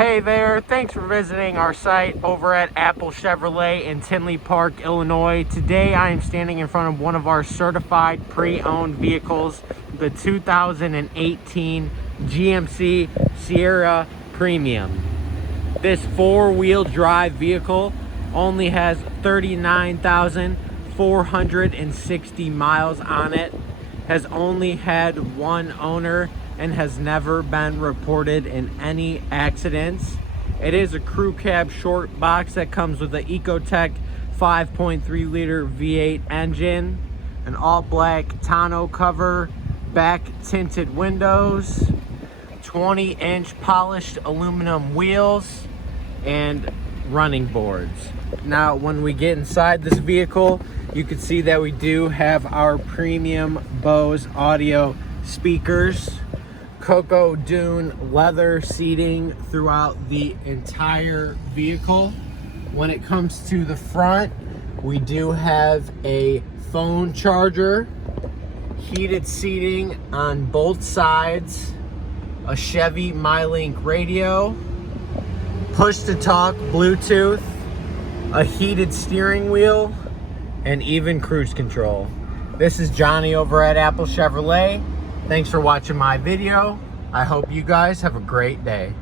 Hey there, thanks for visiting our site over at Apple Chevrolet in Tinley Park, Illinois. Today I am standing in front of one of our certified pre-owned vehicles, the 2018 GMC Sierra Premium. This four-wheel drive vehicle only has 39,460 miles on it, has only had one owner, and has never been reported in any accidents. It is a crew cab short box that comes with an Ecotec 5.3 liter V8 engine, an all black tonneau cover, back tinted windows, 20-inch polished aluminum wheels, and running boards. Now, when we get inside this vehicle, you can see that we do have our premium Bose audio speakers, Cocoa Dune leather seating throughout the entire vehicle. When it comes to the front, we do have a phone charger, heated seating on both sides, a Chevy MyLink radio, push-to-talk Bluetooth, a heated steering wheel, and even cruise control. This is Johnny over at Apple Chevrolet. Thanks for watching my video. I hope you guys have a great day.